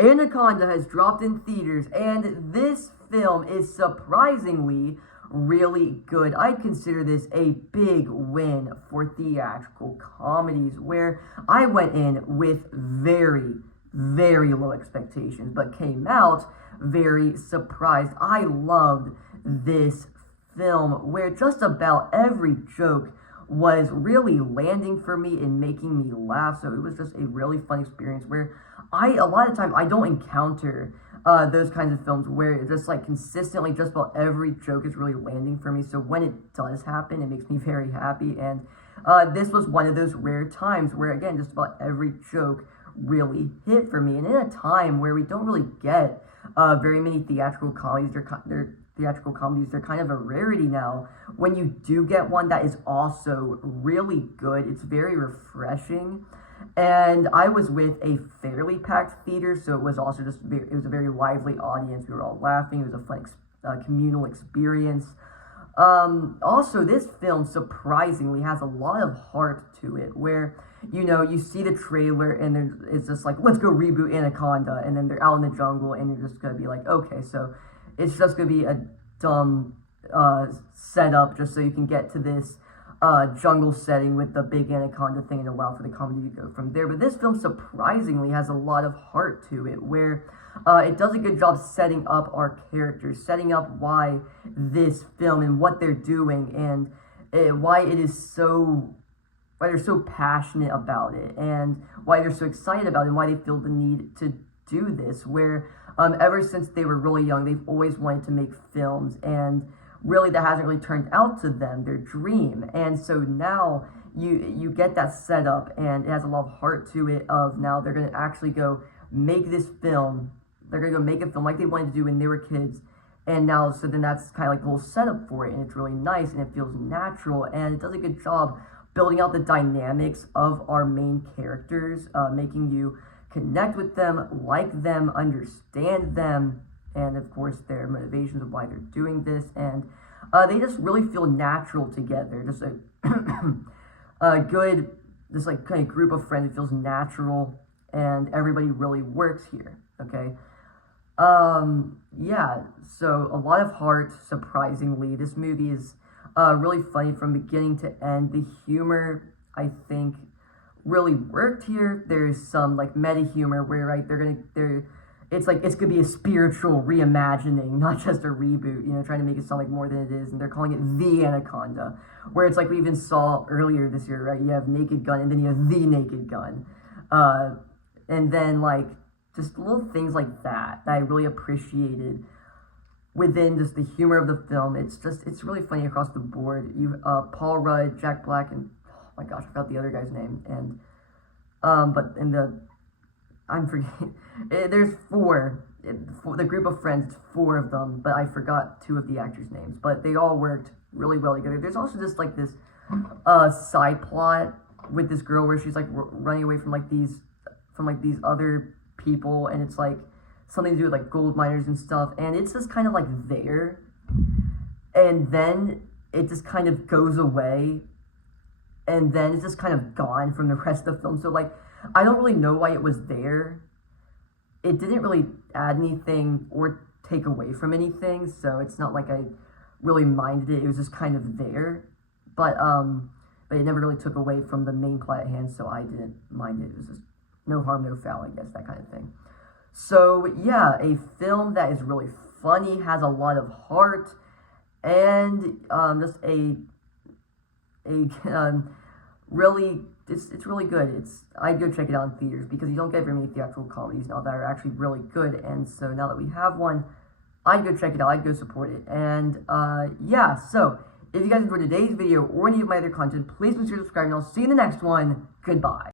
Anaconda has dropped in theaters, and this film is surprisingly really good. I'd consider this a big win for theatrical comedies, where I went in with very, very low expectations, but came out very surprised. I loved this film, where just about every joke was really landing for me and making me laugh. So it was just a really fun experience, where a lot of time I don't encounter those kinds of films where it's just like consistently just about every joke is really landing for me. So when it does happen, it makes me very happy. And this was one of those rare times where, again, just about every joke really hit for me. And in a time where we don't really get very many theatrical comedies, they're kind of a rarity now. When you do get one that is also really good, it's very refreshing. And I was with a fairly packed theater, so it was also it was a very lively audience. We were all laughing. It was a fun communal experience. Also, this film surprisingly has a lot of heart to it, where, you see the trailer and it's just like, let's go reboot Anaconda, and then they're out in the jungle, and you're just going to be like, okay, so it's just going to be a dumb setup just so you can get to this jungle setting with the big anaconda thing and allow for the comedy to go from there. But this film surprisingly has a lot of heart to it, where it does a good job setting up our characters, setting up why this film and what they're doing, and why they're so passionate about it, and why they're so excited about it, and why they feel the need to do this, where ever since they were really young, they've always wanted to make films, and really that hasn't really turned out to them, their dream. And so now you get that set up, and it has a lot of heart to it, of now they're going to actually go make this film. They're going to go make a film like they wanted to do when they were kids. And now, so then that's kind of like the whole setup for it, and it's really nice, and it feels natural, and it does a good job building out the dynamics of our main characters, making you connect with them, like them, understand them, and of course their motivations of why they're doing this. And they just really feel natural together, just a good, this like kind of group of friends. It feels natural, and everybody really works here. Okay. Yeah, so a lot of heart, surprisingly. This movie is really funny from beginning to end. The humor, I think, really worked here. There's some like meta humor where, right, it's gonna be a spiritual reimagining, not just a reboot, trying to make it sound like more than it is, and they're calling it the Anaconda, where it's like we even saw earlier this year, right? You have Naked Gun, and then you have the Naked Gun, and then like just little things like that I really appreciated within just the humor of the film. It's really funny across the board. You Paul Rudd, Jack Black, and oh my gosh, I forgot the other guy's name, and I'm forgetting. There's the group of friends, it's 4 of them, but I forgot 2 of the actors' names. But they all worked really well together. There's also just like this side plot with this girl where she's like running away from these other people, and it's like something to do with like gold miners and stuff. And it's just kind of like there, and then it just kind of goes away, and then it's just kind of gone from the rest of the film. So like, I don't really know why it was there. It didn't really add anything or take away from anything, so it's not like I really minded it. It was just kind of there, but it never really took away from the main plot at hand, so I didn't mind it. It was just no harm, no foul, I guess, that kind of thing. So yeah, a film that is really funny, has a lot of heart, and just really, it's really good. I'd go check it out in theaters, because you don't get very many theatrical comedies now that are actually really good. And so now that we have one, I'd go check it out. I'd go support it. And yeah, so if you guys enjoyed today's video or any of my other content, please consider subscribing. I'll see you in the next one. Goodbye.